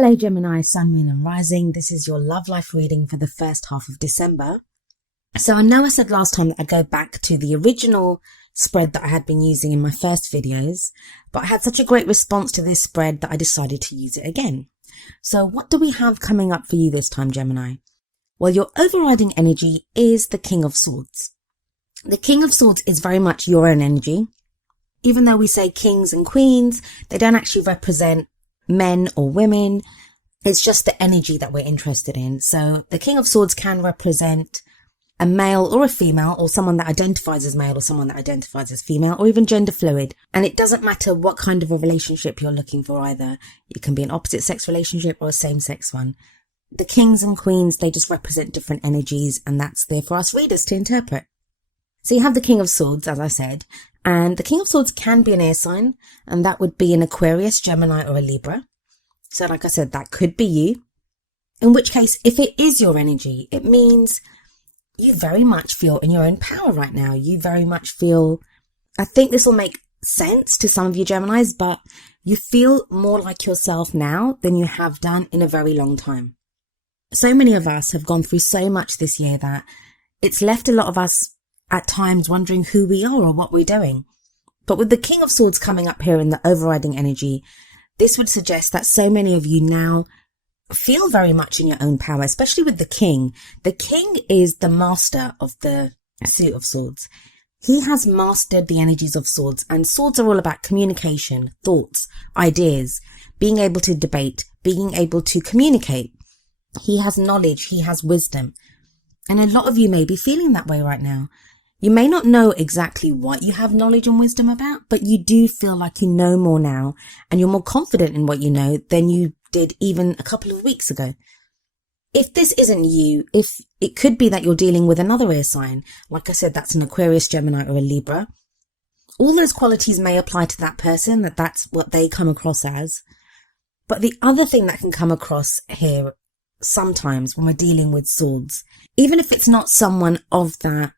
Hello Gemini, Sun, Moon and Rising. This is your love life reading for the first half of December. So I know I said last time that I'd go back to the original spread that I had been using in my first videos, but I had such a great response to this spread that I decided to use it again. So what do we have coming up for you this time, Gemini? Well, your overriding energy is the King of Swords. The King of Swords is very much your own energy. Even though we say kings and queens, they don't actually represent men or women. It's just the energy that we're interested in. So the King of Swords can represent a male or a female, or someone that identifies as male or someone that identifies as female, or even gender fluid. And it doesn't matter what kind of a relationship you're looking for either. It can be an opposite sex relationship or a same sex one. The kings and queens, they just represent different energies, and that's there for us readers to interpret. So you have the King of Swords, as I said, and the King of Swords can be an air sign, and that would be an Aquarius, Gemini or a Libra. So like I said, that could be you. In which case, if it is your energy, it means you very much feel in your own power right now. You very much feel, I think this will make sense to some of you Geminis, but you feel more like yourself now than you have done in a very long time. So many of us have gone through so much this year that it's left a lot of us at times wondering who we are or what we're doing. But with the King of Swords coming up here in the overriding energy, this would suggest that so many of you now feel very much in your own power, especially with the King. The King is the master of the suit of swords. He has mastered the energies of swords, and swords are all about communication, thoughts, ideas, being able to debate, being able to communicate. He has knowledge, he has wisdom. And a lot of you may be feeling that way right now. You may not know exactly what you have knowledge and wisdom about, but you do feel like you know more now, and you're more confident in what you know than you did even a couple of weeks ago. If this isn't you, if it could be that you're dealing with another air sign, like I said, that's an Aquarius, Gemini or a Libra. All those qualities may apply to that person, that's what they come across as. But the other thing that can come across here sometimes when we're dealing with swords, even if it's not someone of that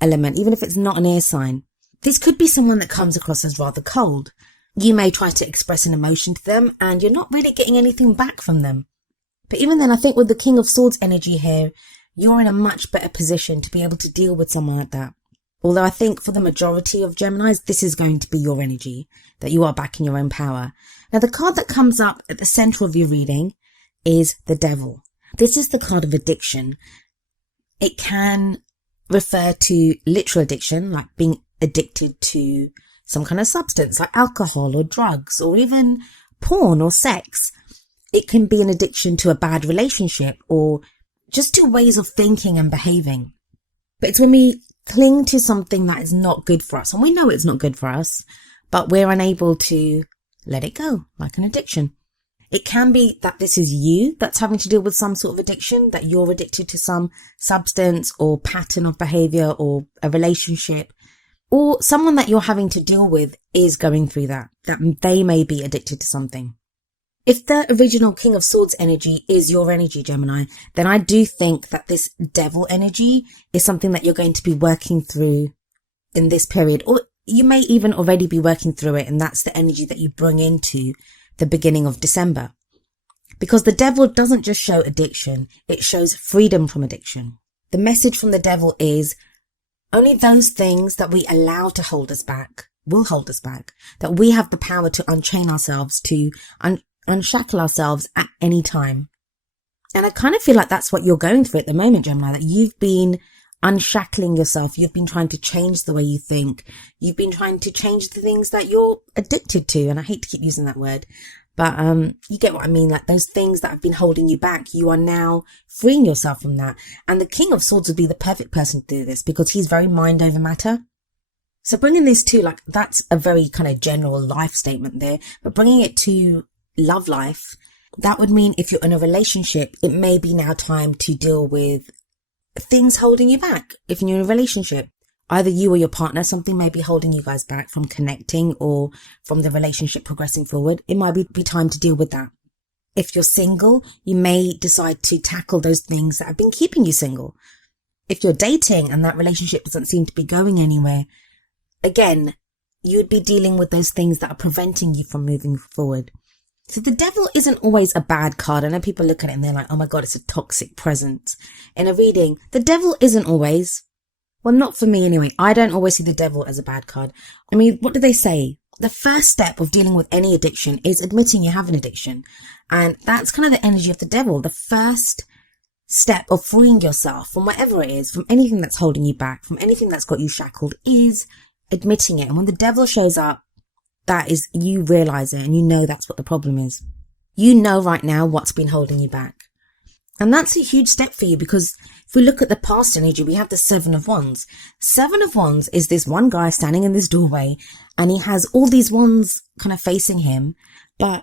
element, even if it's not an air sign, this could be someone that comes across as rather cold. You may try to express an emotion to them and you're not really getting anything back from them. But even then, I think with the King of Swords energy here, you're in a much better position to be able to deal with someone like that. Although I think for the majority of Geminis, this is going to be your energy, that you are back in your own power. Now, the card that comes up at the center of your reading is the Devil. This is the card of addiction. It can refer to literal addiction, like being addicted to some kind of substance like alcohol or drugs or even porn or sex. It can be an addiction to a bad relationship or just to ways of thinking and behaving. But it's when we cling to something that is not good for us, and we know it's not good for us, but we're unable to let it go, like an addiction. It can be that this is you that's having to deal with some sort of addiction, that you're addicted to some substance or pattern of behavior or a relationship, or someone that you're having to deal with is going through that they may be addicted to something. If the original King of Swords energy is your energy, Gemini, then I do think that this Devil energy is something that you're going to be working through in this period, or you may even already be working through it, and that's the energy that you bring into the beginning of December. Because the Devil doesn't just show addiction, it shows freedom from addiction. The message from the Devil is only those things that we allow to hold us back will hold us back. That we have the power to unchain ourselves, to unshackle ourselves at any time. And I kind of feel like that's what you're going through at the moment, Gemini, that you've been unshackling yourself. You've been trying to change the way you think. You've been trying to change the things that you're addicted to. And I hate to keep using that word, but you get what I mean. Like those things that have been holding you back, you are now freeing yourself from that. And the King of Swords would be the perfect person to do this because he's very mind over matter. So bringing this to, like, that's a very kind of general life statement there, but bringing it to love life, that would mean if you're in a relationship, it may be now time to deal with things holding you back. If you're in a relationship, either you or your partner, something may be holding you guys back from connecting or from the relationship progressing forward. It might be time to deal with that. If you're single, you may decide to tackle those things that have been keeping you single. If you're dating and that relationship doesn't seem to be going anywhere, again, you'd be dealing with those things that are preventing you from moving forward. So the devil isn't always a bad card. I know people look at it and they're like, oh my God, it's a toxic presence. In a reading, the devil isn't always, well, not for me anyway. I don't always see the devil as a bad card. I mean, what do they say? The first step of dealing with any addiction is admitting you have an addiction. And that's kind of the energy of the devil. The first step of freeing yourself from whatever it is, from anything that's holding you back, from anything that's got you shackled, is admitting it. And when the devil shows up, that is, you realize it and you know that's what the problem is. You know right now what's been holding you back. And that's a huge step for you, because if we look at the past energy, we have the Seven of Wands. Seven of Wands is this one guy standing in this doorway and he has all these wands kind of facing him, but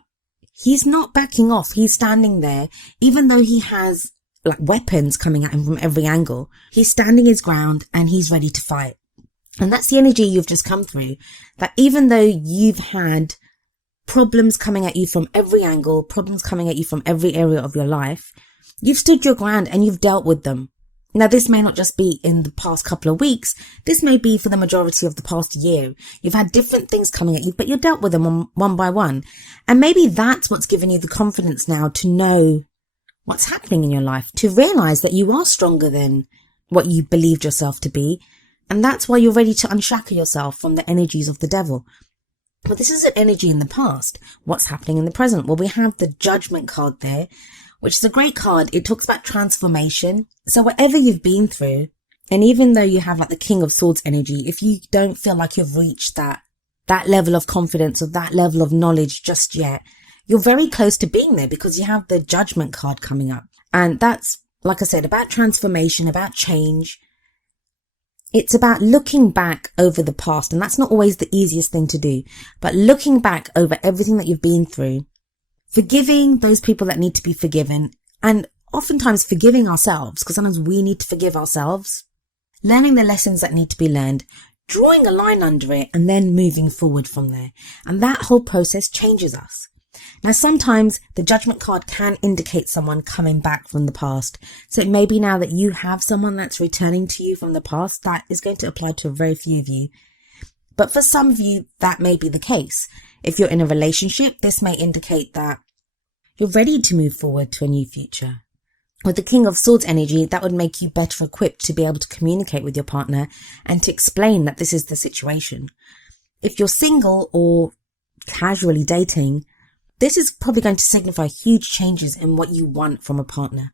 he's not backing off. He's standing there, even though he has like weapons coming at him from every angle. He's standing his ground and he's ready to fight. And that's the energy you've just come through, that even though you've had problems coming at you from every angle, problems coming at you from every area of your life, you've stood your ground and you've dealt with them. Now, this may not just be in the past couple of weeks. This may be for the majority of the past year. You've had different things coming at you, but you've dealt with them one by one. And maybe that's what's given you the confidence now to know what's happening in your life, to realize that you are stronger than what you believed yourself to be. And that's why you're ready to unshackle yourself from the energies of the devil. But this is an energy in the past. What's happening in the present? Well, we have the Judgment card there, which is a great card. It talks about transformation. So whatever you've been through, and even though you have like the King of Swords energy, if you don't feel like you've reached that level of confidence or that level of knowledge just yet, you're very close to being there, because you have the Judgment card coming up. And that's, like I said, about transformation, about change. It's about looking back over the past, and that's not always the easiest thing to do, but looking back over everything that you've been through, forgiving those people that need to be forgiven, and oftentimes forgiving ourselves, because sometimes we need to forgive ourselves, learning the lessons that need to be learned, drawing a line under it, and then moving forward from there. And that whole process changes us. Now, sometimes the Judgment card can indicate someone coming back from the past. So it may be now that you have someone that's returning to you from the past. That is going to apply to a very few of you. But for some of you, that may be the case. If you're in a relationship, this may indicate that you're ready to move forward to a new future. With the King of Swords energy, that would make you better equipped to be able to communicate with your partner and to explain that this is the situation. If you're single or casually dating, this is probably going to signify huge changes in what you want from a partner.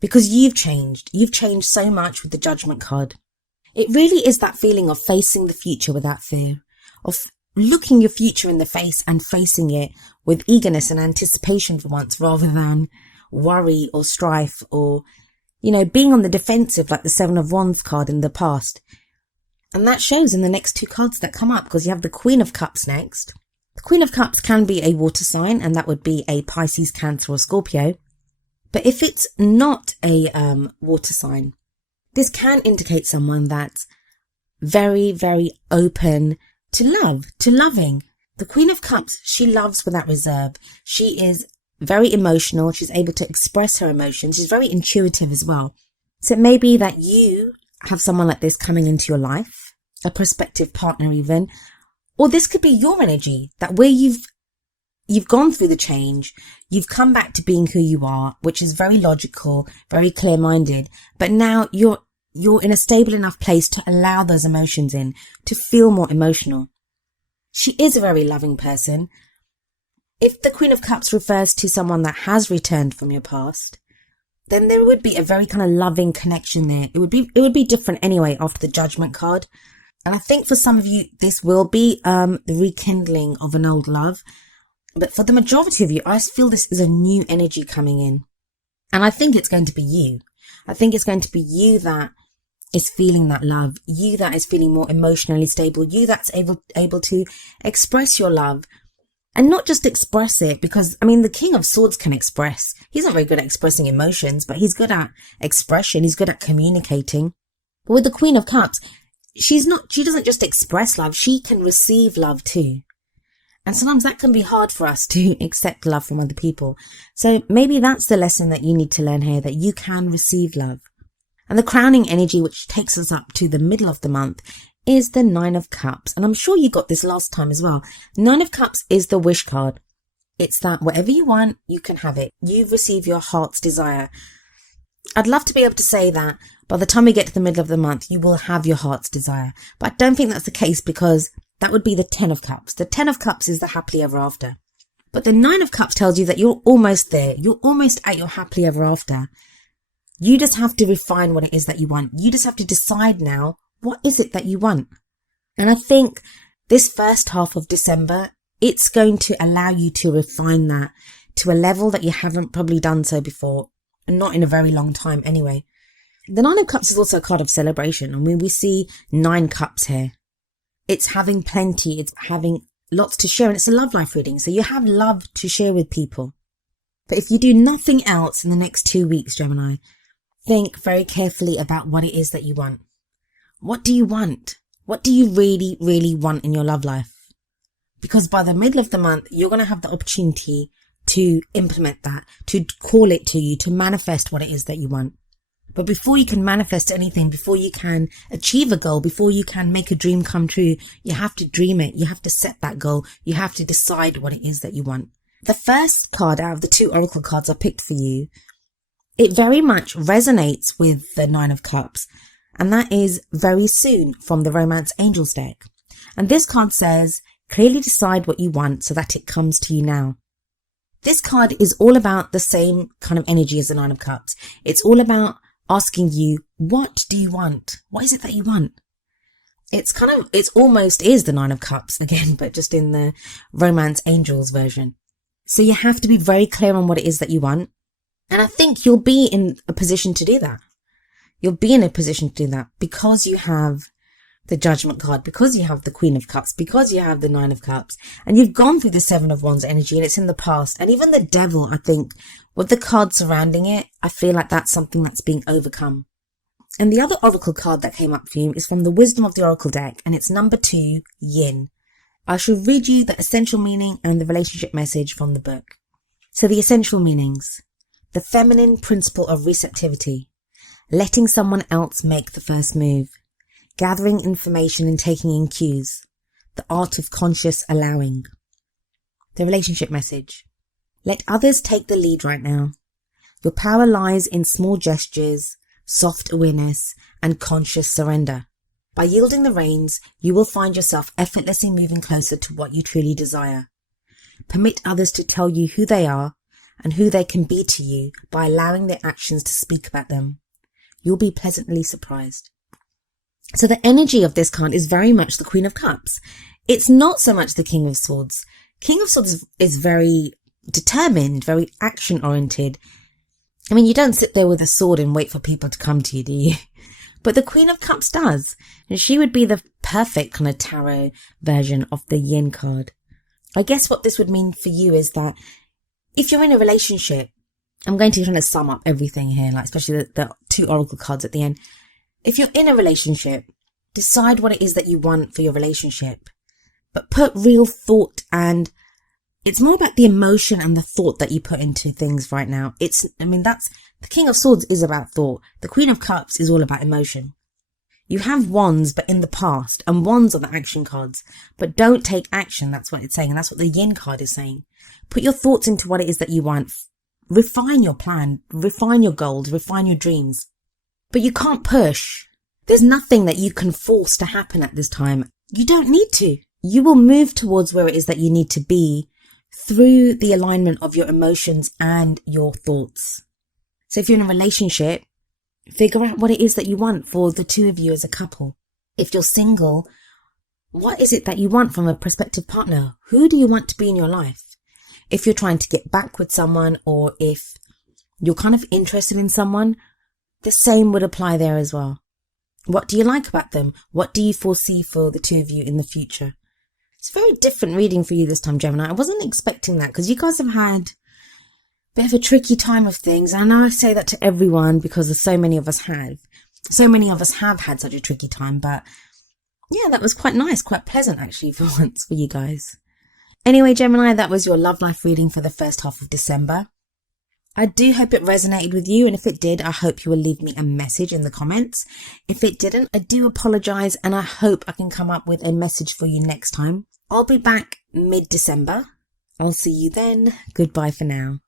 Because you've changed. You've changed so much with the Judgment card. It really is that feeling of facing the future without fear, of looking your future in the face and facing it with eagerness and anticipation for once, rather than worry or strife or, being on the defensive like the Seven of Wands card in the past. And that shows in the next two cards that come up, because you have the Queen of Cups next. The Queen of Cups can be a water sign, and that would be a Pisces, Cancer or Scorpio. But if it's not a water sign, this can indicate someone that's very, very open to love, to loving. The Queen of Cups, she loves without reserve. She is very emotional. She's able to express her emotions. She's very intuitive as well. So it may be that you have someone like this coming into your life, a prospective partner even. Or this could be your energy, that where you've gone through the change, you've come back to being who you are, which is very logical, very clear-minded, but now you're in a stable enough place to allow those emotions in, to feel more emotional. She is a very loving person. If the Queen of Cups refers to someone that has returned from your past, then there would be a very kind of loving connection there. It would be different anyway after the Judgment card. And I think for some of you, this will be the rekindling of an old love. But for the majority of you, I feel this is a new energy coming in. And I think it's going to be you. I think it's going to be you that is feeling that love. You that is feeling more emotionally stable. You that's able to express your love. And not just express it, because, the King of Swords can express. He's not very good at expressing emotions, but he's good at expression. He's good at communicating. But with the Queen of Cups, she doesn't just express love, she can receive love too. And sometimes that can be hard for us to accept love from other people. So maybe that's the lesson that you need to learn here, that you can receive love. And the crowning energy, which takes us up to the middle of the month, is the Nine of Cups. And I'm sure you got this last time as well. Nine of Cups is the wish card. It's that whatever you want, you can have it. You receive your heart's desire. I'd love to be able to say that by the time we get to the middle of the month, you will have your heart's desire. But I don't think that's the case, because that would be the 10 of Cups. The 10 of Cups is the happily ever after. But the 9 of Cups tells you that you're almost there. You're almost at your happily ever after. You just have to refine what it is that you want. You just have to decide now, what is it that you want? And I think this first half of December, it's going to allow you to refine that to a level that you haven't probably done so before, and not in a very long time anyway. The 9 of Cups is also a card of celebration. I mean, we see 9 cups here. It's having plenty. It's having lots to share, and it's a love life reading. So you have love to share with people. But if you do nothing else in the next 2 weeks, Gemini, think very carefully about what it is that you want. What do you want? What do you really, really want in your love life? Because by the middle of the month, you're going to have the opportunity to implement that, to call it to you, to manifest what it is that you want. But before you can manifest anything, before you can achieve a goal, before you can make a dream come true, you have to dream it. You have to set that goal. You have to decide what it is that you want. The first card out of the 2 oracle cards I picked for you, it very much resonates with the 9 of Cups. And that is very soon from the Romance Angels deck. And this card says, clearly decide what you want so that it comes to you now. This card is all about the same kind of energy as the 9 of Cups. It's all about asking you, what do you want? What is it that you want? It's almost is the 9 of Cups again, but just in the Romance Angels version. So you have to be very clear on what it is that you want. And I think you'll be in a position to do that. You'll be in a position to do that because you have the Judgment card, because you have the Queen of Cups, because you have the 9 of Cups, and you've gone through the 7 of Wands energy, and it's in the past. And even the Devil, I think, with the cards surrounding it, I feel like that's something that's being overcome. And the other oracle card that came up for you is from the Wisdom of the Oracle deck, and it's number 2, Yin. I shall read you the essential meaning and the relationship message from the book. So the essential meanings: the feminine principle of receptivity, letting someone else make the first move, gathering information and taking in cues, the art of conscious allowing. The relationship message: let others take the lead right now. Your power lies in small gestures, soft awareness, and conscious surrender. By yielding the reins, you will find yourself effortlessly moving closer to what you truly desire. Permit others to tell you who they are and who they can be to you by allowing their actions to speak about them. You'll be pleasantly surprised. So the energy of this card is very much the Queen of Cups. It's not so much the King of Swords. King of Swords is very determined, very action-oriented. I mean, you don't sit there with a sword and wait for people to come to you, do you? But the Queen of Cups does. And she would be the perfect kind of tarot version of the Yin card. I guess what this would mean for you is that if you're in a relationship, I'm going to kind of sum up everything here, like especially the 2 oracle cards at the end. If you're in a relationship, decide what it is that you want for your relationship, but put real thought, and it's more about the emotion and the thought that you put into things right now. That's the King of Swords is about thought. The Queen of Cups is all about emotion. You have wands, but in the past, and wands are the action cards, but don't take action. That's what it's saying. And that's what the Yin card is saying. Put your thoughts into what it is that you want. Refine your plan, refine your goals, refine your dreams. But you can't push. There's nothing that you can force to happen at this time. You don't need to. You will move towards where it is that you need to be through the alignment of your emotions and your thoughts. So if you're in a relationship, figure out what it is that you want for the 2 of you as a couple. If you're single, what is it that you want from a prospective partner? Who do you want to be in your life? If you're trying to get back with someone, or if you're kind of interested in someone, the same would apply there as well. What do you like about them? What do you foresee for the 2 of you in the future? It's a very different reading for you this time, Gemini. I wasn't expecting that because you guys have had a bit of a tricky time of things. And I know I say that to everyone because so many of us have. So many of us have had such a tricky time. But yeah, that was quite nice, quite pleasant actually for once for you guys. Anyway, Gemini, that was your love life reading for the first half of December. I do hope it resonated with you, and if it did, I hope you will leave me a message in the comments. If it didn't, I do apologise, and I hope I can come up with a message for you next time. I'll be back mid-December. I'll see you then. Goodbye for now.